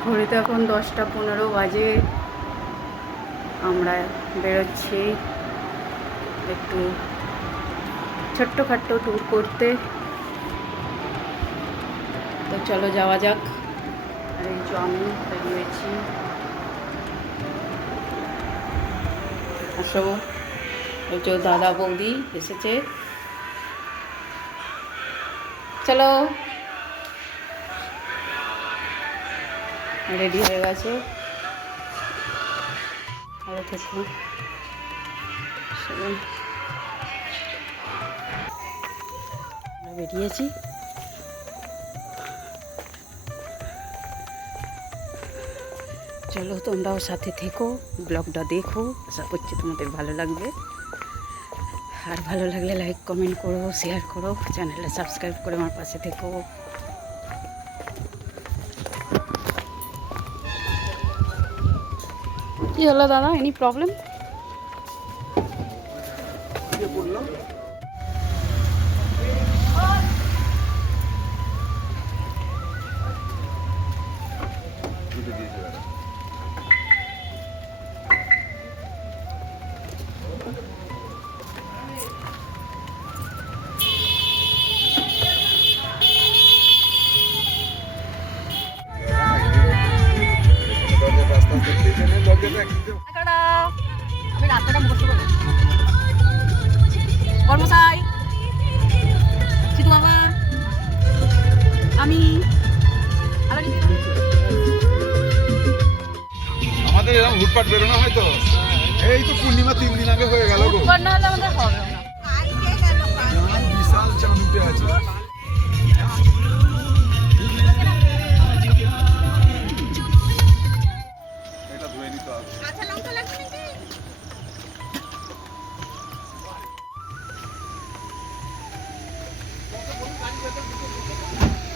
ঘড়িতে এখন 10টা 15 বাজে। আমরা বেরোচ্ছি একটু ছোট্টখাট্টো ট্যুর করতে। তো চলো যাওয়া যাক। আর এই যে আমি বেরিয়েছি। আসো, এই যে দাদা বৌদি এসেছে। চলো, রেডি হয়ে গেছে। ভালো থেকো। আমরা বেরিয়েছি। চলো তোমরাও সাথে থেকো, ব্লগটা দেখো। আশা করছি তোমাদের ভালো লাগবে। আর ভালো লাগলে লাইক কমেন্ট করো, শেয়ার করো, চ্যানেলটা সাবস্ক্রাইব করে আমার পাশে থেকো। কি হলো দাদা, এনি প্রবলেম? আমি রাস্তাটা মুখস্থ করবো। কর্মচাই চিতু বাবা, আমি আমাদের এরকম হুটপাট বেরোনো হয় তো। এই তো পূর্ণিমা 3 দিন আগে হয়ে গেল গো। না হলে আমাদের হবে না। বিশাল চাঁদ উঠে আছে। এটা ধুয়ে নিতে হবে।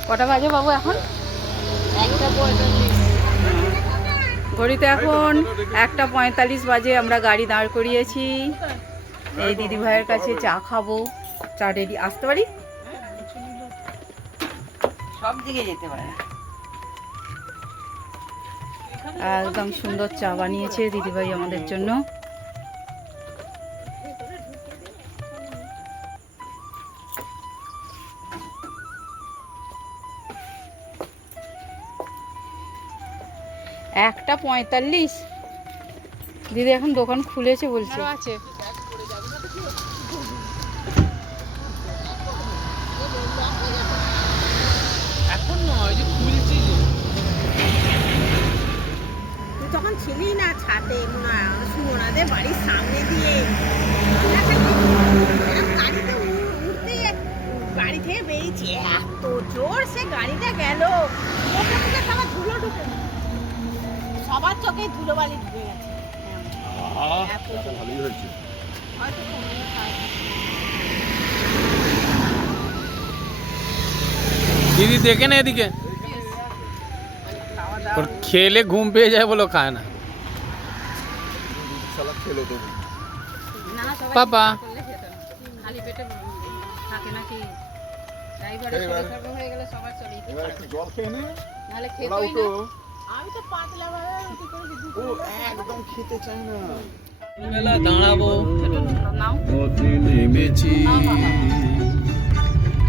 কটা বাজে বাবু এখন? ঘড়িতে এখন 1:45 বাজে। আমরা গাড়ি দাঁড় করিয়েছি। এই দিদি ভাইয়ের কাছে চা খাবো। চা রেডি, আসতে পারি? সব দিকে যেতে পারে। একদম সুন্দর চা বানিয়েছে দিদিভাই আমাদের জন্য। একটা 45। দিদি এখন দোকান খুলেছে বলছে। আছে এখন নয়, যে খুলছি। তুই তখন ছিলি না ছাদে, মনে হয় সুমনাদের বাড়ির সামনে দিয়ে গাড়িতে উঠতে বাড়ি থেকে বেরিয়েছি, এত জোর সে গাড়িটা গেল, মুখে মুখে সবার ধুলো ঢুকে, সবার চোখে ধুলো বালি ঢুকে গেছে। ভালোই হয়েছে। হয়তো কোনো কাজ। দিদি দেখে না এদিকে, ওর খেলে ঘুম পেয়ে যায় বলো, খায় না। শালা খেলো তো। না সবাই পাপা করলে খেত না, খালি পেটে থাকে নাকি। ড্রাইভারের শরীর খারাপ হয়ে গেলে সবার শরীর এবার একটু জল খেয়ে নে। নাহলে ওরা খেতোই উঠো। না। আমি তো পাতলা ভাবে রুটি করে দিদি ও একদম খেতে চায় না। বেলা দাঁড়াবো, নাও পথে নেমেছি,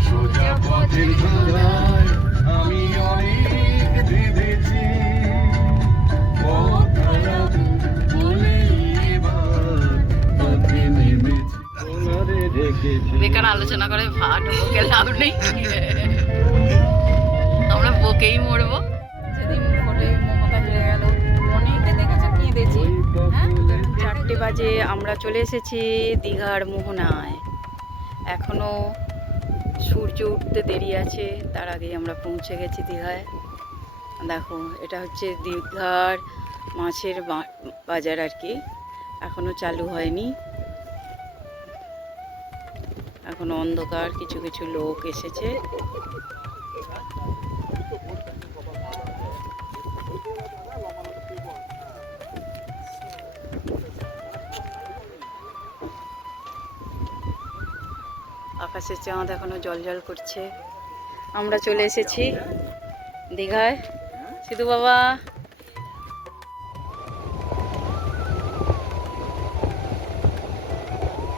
সোজা পথের ধারায় আমি অনেক ভেবেছি, পথ হারাবো বলে এবার পথে নেমেছি, ওনারে রেখেছি। বেকার আলোচনা করে ভাট বকে লাভ নেই, আমরা বকেই মরবো। যেদিন ফোটে মমতা হেরে গেল, অনেকে দেখেছে কেঁদেছি। হ্যাঁ, 4টে বাজে আমরা চলে এসেছি দীঘার মোহনায়। এখনো সূর্য উঠতে দেরি আছে, তার আগেই আমরা পৌঁছে গেছি দীঘায়। দেখো, এটা হচ্ছে দীঘার মাছের বাজার আর কি, এখনো চালু হয়নি। এখনো অন্ধকার, কিছু কিছু লোক এসেছে। আকাশের চাঁদ এখনো জল জল করছে। আমরা চলে এসেছি দীঘায়, সিধু বাবা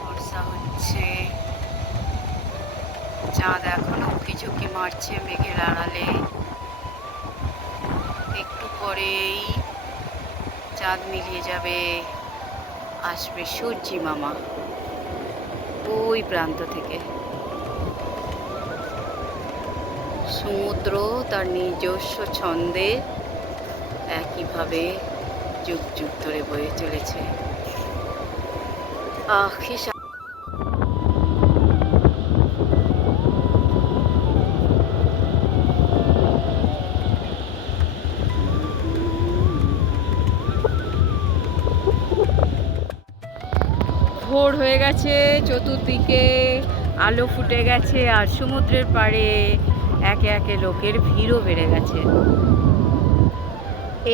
বর্ষা হচ্ছে, চাঁদ এখনো উঁকি ঝুঁকি মারছে মেঘের আড়ালে। একটু পরেই চাঁদ মিলিয়ে যাবে, আসবে সূর্যি মামা ওই প্রান্ত থেকে। সমুদ্র তার নিজস্ব ছন্দে একইভাবে যুগ যুগ ধরে বয়ে চলেছে। কি ভোর হয়ে গেছে, চতুর্দিকে আলো ফুটে গেছে, আর সমুদ্রের পাড়ে একে একে লোকের ভিড়ও বেড়ে গেছে।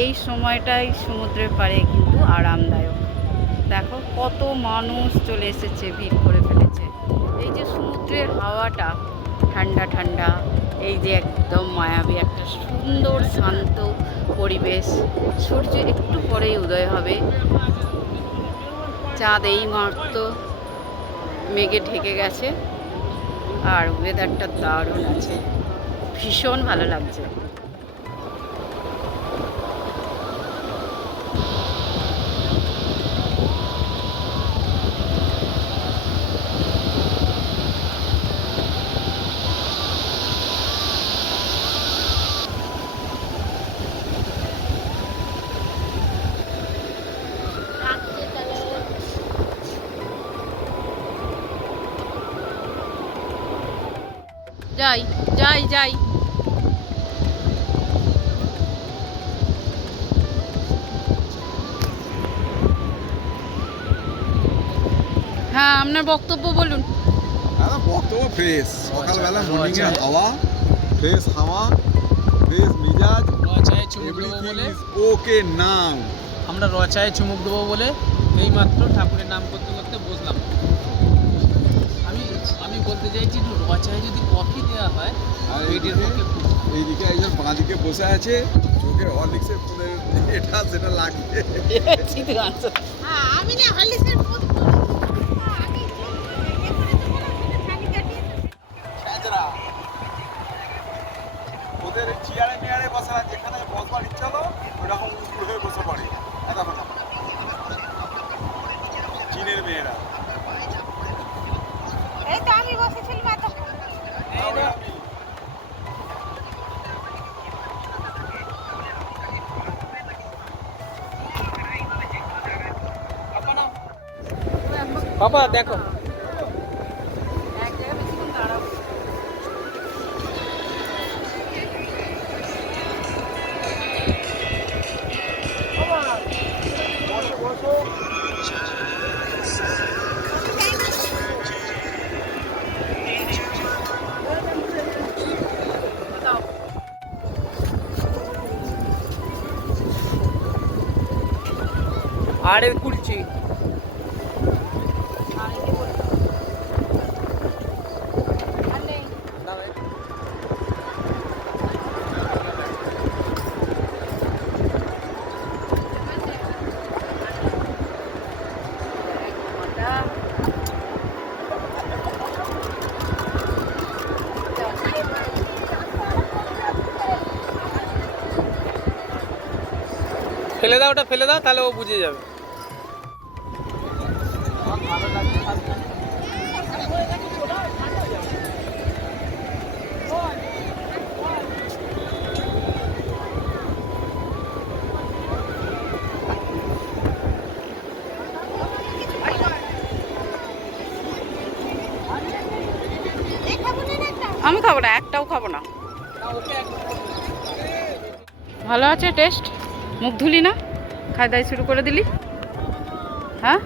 এই সময়টাই সমুদ্রের পাড়ে কিন্তু আরামদায়ক। দেখো কত মানুষ চলে এসেছে, ভিড় করে ফেলেছে। এই যে সমুদ্রের হাওয়াটা ঠান্ডা ঠান্ডা, এই যে একদম মায়াবী একটা সুন্দর শান্ত পরিবেশ। সূর্য একটু পরেই উদয় হবে, চাঁদ এই মাত্র মেঘে ঢেকে গেছে, আর ওয়েদারটা দারুণ আছে, ভীষণ ভালো লাগছে। যাই যাই যাই। হ্যাঁ, আপনার বক্তব্য বলুন। বক্তব্য ফ্রেশ, সকালবেলা মর্নিং এর হাওয়া, ফ্রেশ হাওয়া, ফ্রেশ মিজাজ, এভরিথিং ইজ ওকে নাও। আমরা রচায় চুমুক দেবো বলে এইমাত্র ঠাকুরের নাম করতে করতে বসলাম। আমি বলতে চাইছি একটু রচায় যদি কফি দেওয়া হয় আর পেটের পক্ষে খুব এইদিকে একজন বাঁদিকে বসে আছে, চোখে হরলিক্সের ফুলের এটা সেটা লাগিয়ে। আমি না হরলিক্সের দুধ আমি ওদের চেয়ারে মেয়ারে বসা, যেখানে বসবার ইচ্ছা হলো ওরকম উপুর হয়ে বসে পড়ে। দেখো না চীনের মেয়েরা, এই তো আমি বসেছিলাম এত। বাবা দেখো এক জায়গায় বেশিক্ষণ দাঁড়াবো। আরে কুলছি ফেলে দাও, ওটা ফেলে দাও, তাহলে ও বুঝে যাবে। আমি খাবো না, একটাও খাবো না। ভালো আছে টেস্ট? মুখ ধুলি না, খাই দাই শুরু করে দিলি। হ্যাঁ,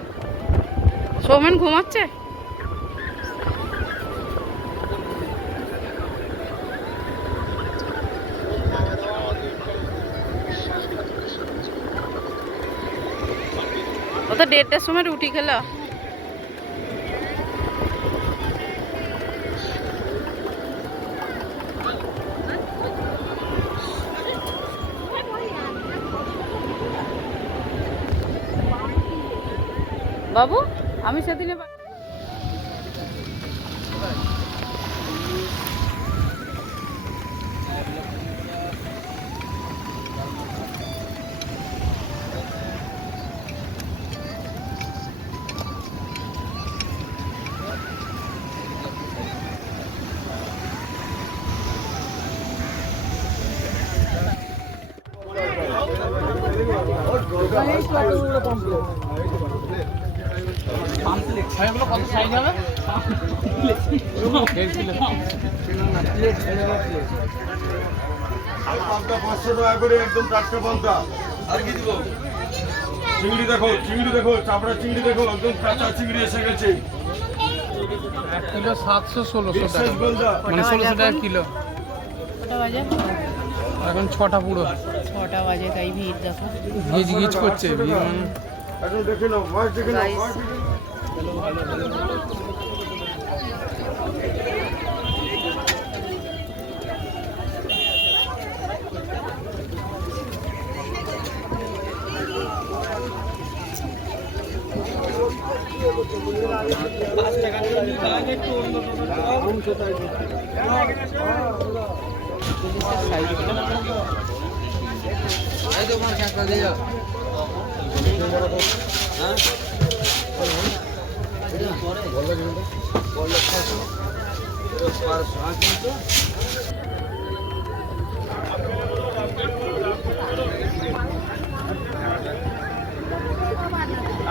সৌমেন ঘুমাচ্ছে। ও তো 1:30টার সময় রুটি খেলো। বাবু আমি সেদিনে কত সাইজ হবে? 1.5 কিলো। পান্তা 500 টাকা করে একদম টাটকা পান্তা। আর কি দিব? চিংড়ি দেখো, চাপড়া চিংড়ি দেখো, একদম কাঁচা চিংড়ি এসে গেছে। 1 কিলো 700-1600 টাকা, বিশেষ গলদা। মানে 1600 টাকা কিলো। কটা বাজে? এখন 6টা পুরো 6টা বাজে, তাই ভিড় দেখো। গিজ গিজ করছে। এখন দেখে নাও, মাছ দেখে নাও, Guys. মাছ দেখে নাও।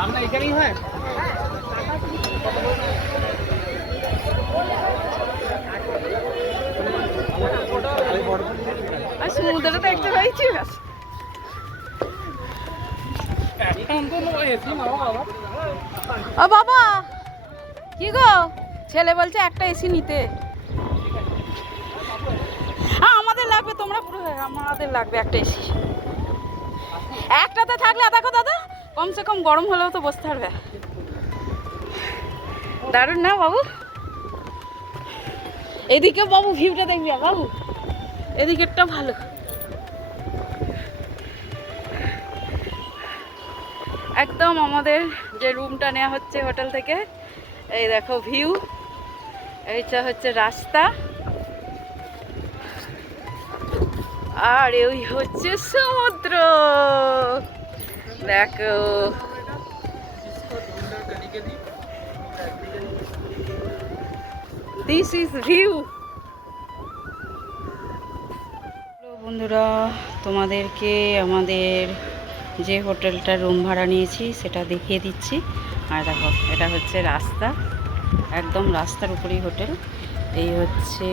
আমরা এখানেই হয়। আর সমুদ্রটা দেখতে পাইছি ব্যাস। ও বাবা, কি গো, ছেলে বলছে একটা এসি নিতে। আমাদের লাগবে, তোমরা পুরো আমাদের লাগবে একটা এসি। একটাতে থাকলে দেখো দাদা, কমসে কম গরম হলেও তো বসতে পারবে। দারুণ না বাবু? এদিকে বাবু ভিউটা দেখবি বাবু, এদিকেরটা ভালো। একদম আমাদের যে রুমটা নেওয়া হচ্ছে হোটেল থেকে, এই দেখো ভিউ, এইটা হচ্ছে রাস্তা, আর এই হচ্ছে সমুদ্র। দেখো দিস ইজ ভিউ। বন্ধুরা, তোমাদেরকে আমাদের যে হোটেলটা রুম ভাড়া নিয়েছি সেটা দেখিয়ে দিচ্ছি। আর দেখো, এটা হচ্ছে রাস্তা, একদম রাস্তার উপরেই হোটেল। এই হচ্ছে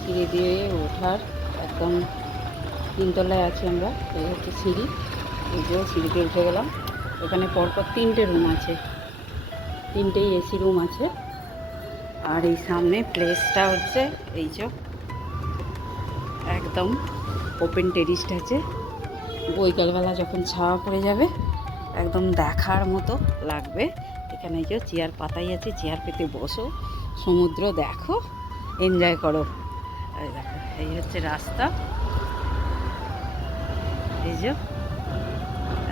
সিঁড়ি দিয়ে ওঠার, একদম 3 তলায় আছি আমরা। এই হচ্ছে সিঁড়ি, এই যে সিঁড়িতে উঠে গেলাম। এখানে পরপর 3টে রুম আছে, 3টেই এসি রুম আছে। আর এই সামনে প্লেসটা হচ্ছে এই যে একদম ওপেন টেরিস্ট আছে। বৈকালবেলা যখন ছাওয়া পড়ে যাবে একদম দেখার মতো লাগবে। এখানে যে চেয়ার পাতাই আছে, চেয়ার পেতে বসো, সমুদ্র দেখো, এনজয় করো। এই দেখো, এই হচ্ছে রাস্তা। এই যে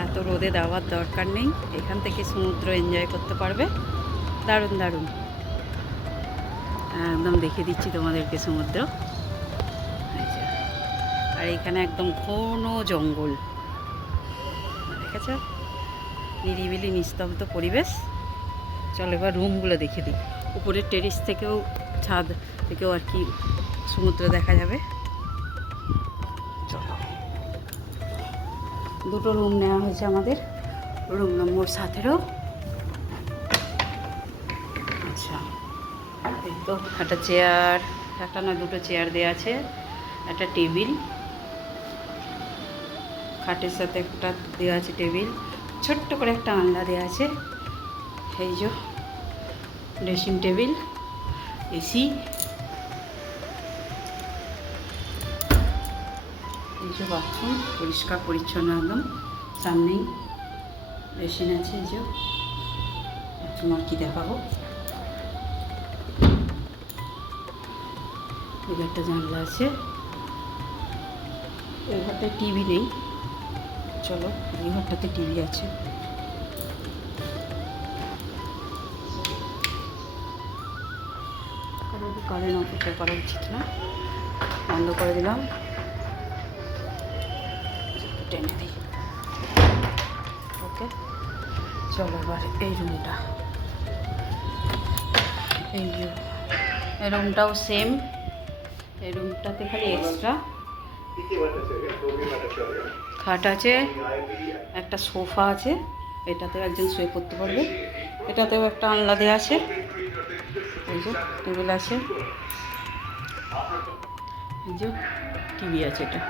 এত রোদে দেওয়ার দরকার নেই, এখান থেকে সমুদ্র এনজয় করতে পারবে। দারুণ দারুণ, একদম দেখিয়ে দিচ্ছি তোমাদেরকে সমুদ্র। এই যে, আর এখানে একদম ঘন জঙ্গল, দেখেছ, নিরিবিলি নিস্তব্ধ পরিবেশ। চলো এবার রুমগুলো দেখে দিই। উপরের টেরিস থেকেও, ছাদ থেকেও আর কি সমুদ্র দেখা যাবে। চলো, 2টো রুম নেওয়া হয়েছে আমাদের, রুম নম্বর 17। আচ্ছা, এই তো একটা চেয়ার, একটা না 2টো চেয়ার দেওয়া আছে, একটা টেবিল, খাটের সাথে একটা দেওয়া আছে টেবিল, ছোট্ট করে একটা আলনা দেওয়া আছে। এই যে ড্রেসিং টেবিল, এসি, এই যে বাথরুম পরিষ্কার পরিচ্ছন্ন একদম, সামনেই বেসিন আছে। এই যে তোমার কি দেখাবো, এই একটা জানলা আছে। এই ঘরটায় টিভি নেই, চলো এই ঘরটাতে টিভি আছে। কারেন্ট অপচয় করা উচিত না, বন্ধ করে দিলাম। একটু টেনে দিই। ওকে, চলো এবার এই রুমটা, এই রুমটাও সেম। এই রুমটাতে খালি এক্সট্রা খাট আছে, একটা সোফা আছে, এটাতেও একজন শুয়ে পড়তে পারবে। এটাতেও একটা আনলা দেওয়া আছে, এই যে টেবিল আছে, এই যে টিভি আছে এটা।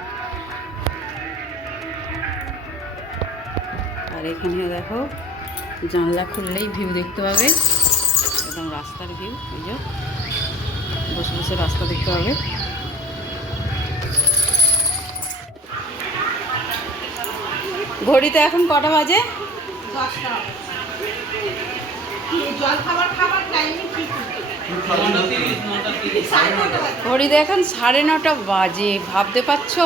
আর এখানে দেখো জানলা খুললেই ভিউ দেখতে পাবে, একদম রাস্তার ভিউ। এই যে বসে বসে রাস্তা দেখতে পাবে। ঘড়িতে এখন কটা বাজে? 10টা। জল খাবার টাইমে ঠিক ঘড়িতে এখন 9:30 বাজে। ভাবতে পারছো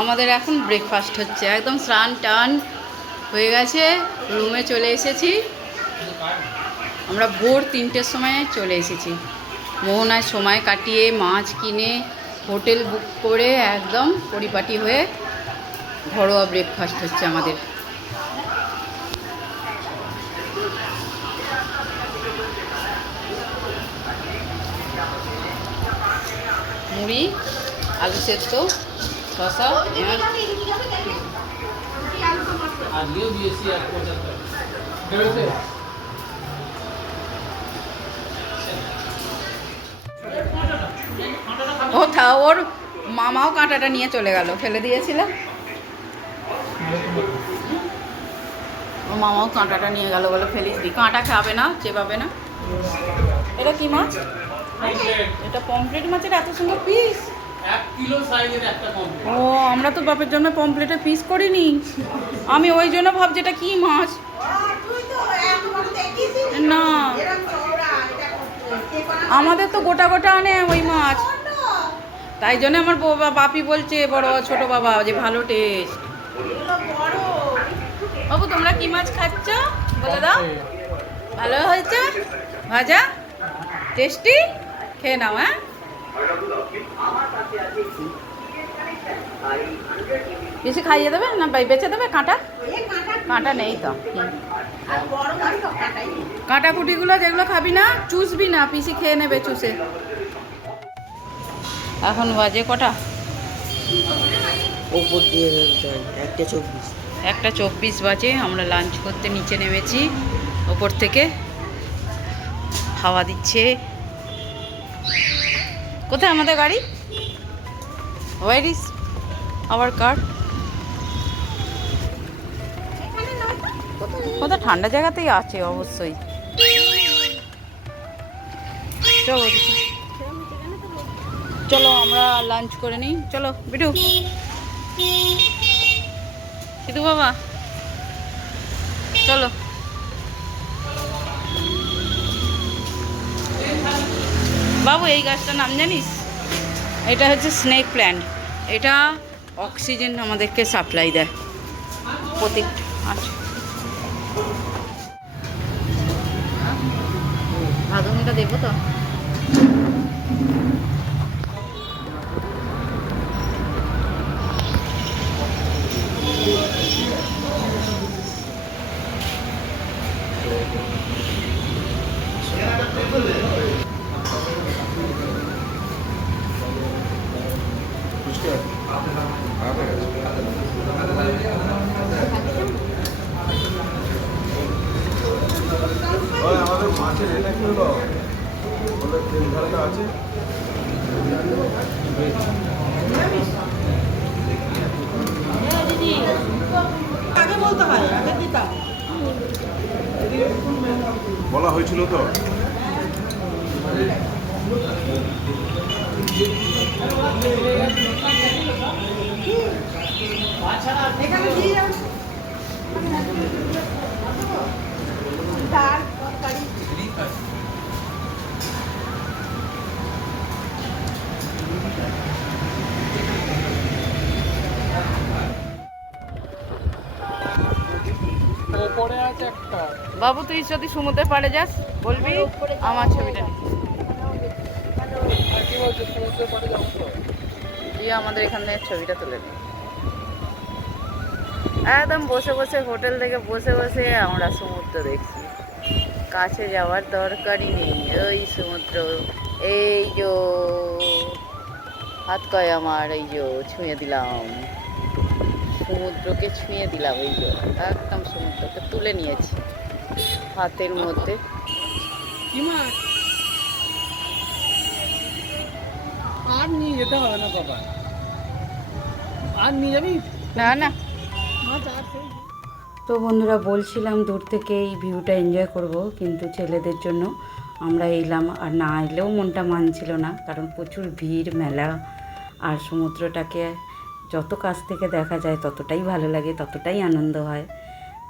আমাদের এখন ব্রেকফাস্ট হচ্ছে। একদম স্নান টান হয়ে গেছে, রুমে চলে এসেছি। আমরা ভোর 3টের সময় চলে এসেছি। মোহনায় সময় কাটিয়ে মাছ কিনে হোটেল বুক করে একদম পরিপাটি হয়ে ঘরোয়া ব্রেকফাস্ট হচ্ছে আমাদের। মুড়ি, আলু সেদ্ধ, শসা, আজকেও দিয়েছি 1.75। ওর মামাও কাঁটাটা নিয়ে চলে গেল, ফেলে দিয়েছিল। ওর মামাও কাঁটাটা নিয়ে গেল, বলে ফেলিস দি, কাঁটা খাবে না, চেবাবে না। এটা কি মাছ? এটা পমফ্রেট মাছের এত সুন্দর পিস। 1 কিলো সাইজের একটা কমপ্লিট। ও, আমরা তো বাপের জন্য পমফ্রেটের পিস করিনি। আমি ওই জন্য ভাবছি এটা কি মাছ। না, আমাদের তো গোটা গোটা আনে ওই মাছ, তাই জন্য আমার বাপি বলছে বড় ছোট বাবা যে ভালো টেস্ট। বাবু তোমরা কি মাছ খাচ্ছ বলে দাও? ভালো হয়েছে, ভাজা টেস্টি, খেয়ে নাও। হ্যাঁ, বেশি খাইয়ে দেবে না বেঁচে দেবে? কাঁটা কাঁটা নেই তো। কাঁটা কুটিগুলো যেগুলো খাবি না, চুষবি না, পিসি খেয়ে নেবে চুষে। এখন বাজে কটা? ওপর দিয়ে 1:24। 1:24 বাজে। আমরা লাঞ্চ করতে নিচে নেমেছি ওপর থেকে। হাওয়া দিচ্ছে। কোথায় আমাদের গাড়ি? Where is our car? কোথাও ঠান্ডা জায়গাতেই আছে অবশ্যই। চলো চলো আমরা লাঞ্চ করে নিই। চলো বিটু, সিধু বাবা চলো। বাবু এই গাছটার নাম জানিস? এটা হচ্ছে স্নেক প্ল্যান্ট। এটা অক্সিজেন আমাদেরকে সাপ্লাই দেয় প্রত্যেকটা। আচ্ছা, ভাদমিটা দেখবো তো। আমাদের মাছের এটা কি হলো? বলে তেল ঝালটা আছে। আগে বলতে হয়, আগে দিতাম। বলা হয়েছিল তো। এখানে দিয়ে যাও। ডাল, তরকারি। ওপরে আছে একটা। বাবু তুই যদি সমুদ্রে পাড়ে যাস বলবি আমার ছবিটা নিস। দিয়ে আমাদের এখানে ছবিটা তুলে নিই। একদম বসে বসে হোটেল থেকে বসে বসে আমরা সমুদ্র দেখছি, কাছে যাওয়ার দরকারই নেই। ওই সমুদ্র, এই যে হাত কয় আমার, এই যে ছুঁয়ে দিলাম সমুদ্রকে, ছুঁয়ে দিলাম, এই যে একদম সমুদ্রকে তুলে নিয়েছি হাতের মধ্যে। কি মাছ? আর নিয়ে যেতে হবে না বাবা, আর নিয়ে যাবি না না। মাছ আছে। তো বন্ধুরা, বলছিলাম দূর থেকে এই ভিউটা এনজয় করব, কিন্তু ছেলেদের জন্য আমরা এলাম, আর না এলেও মনটা মানছিল না, কারণ প্রচুর ভিড়, মেলা, আর সমুদ্রটাকে যত কাছ থেকে দেখা যায় ততটাই ভালো লাগে, ততটাই আনন্দ হয়।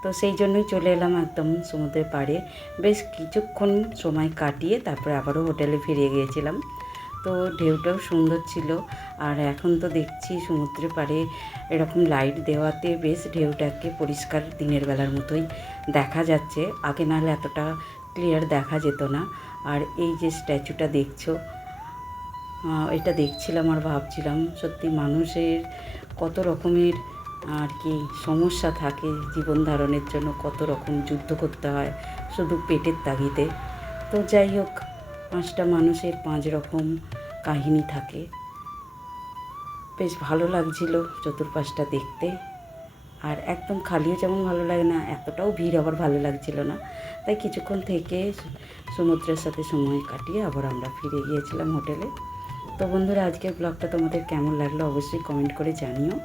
তো সেই জন্যই চলে এলাম একদম সমুদ্রের পাড়ে। বেশ কিছুক্ষণ সময় কাটিয়ে তারপরে আবারও হোটেলে ফিরে গিয়েছিলাম। তো ঢেউটাও সুন্দর ছিল, আর এখন তো দেখছি সমুদ্রের পাড়ে এরকম লাইট দেওয়াতে বেশ ঢেউটাকে পরিষ্কার দিনের বেলার মতোই দেখা যাচ্ছে। আগে নাহলে এতটা ক্লিয়ার দেখা যেত না। আর এই যে স্ট্যাচুটা দেখছো, এটা দেখছিলাম আর ভাবছিলাম সত্যি মানুষের কত রকমের আর কি সমস্যা থাকে জীবন ধারণের জন্য, কত রকম যুদ্ধ করতে হয় শুধু পেটের তাগিদে। তো যাই হোক, 5টা মানুষের 5 রকম কাহিনী থাকে। বেশ ভালো লাগছিল চতুর্পাশটা দেখতে, আর একদম খালিও যেমন ভালো লাগে না, এতটাও ভিড় আবার ভালো লাগছিল না। তাই কিছুক্ষণ থেকে সমুদ্রের সাথে সময় কাটিয়ে আবার আমরা ফিরে গিয়েছিলাম হোটেলে। তো বন্ধুরা, আজকের ব্লগটা তোমাদের কেমন লাগলো অবশ্যই কমেন্ট করে জানিও।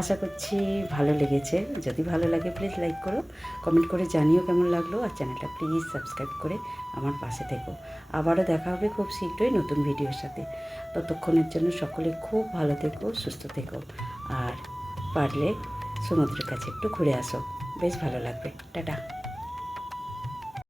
আশা করছি ভালো লেগেছে। যদি ভালো লাগে প্লিজ লাইক করো, কমেন্ট করে জানিও কেমন লাগলো, আর চ্যানেলটা প্লিজ সাবস্ক্রাইব করে আমার পাশে থেকো। আবারও দেখা হবে খুব শীঘ্রই নতুন ভিডিওর সাথে। ততক্ষণের জন্য সকলে খুব ভালো থেকো, সুস্থ থেকো, আর পারলে সমুদ্রের কাছে একটু ঘুরে আসো, বেশ ভালো লাগবে। টাটা।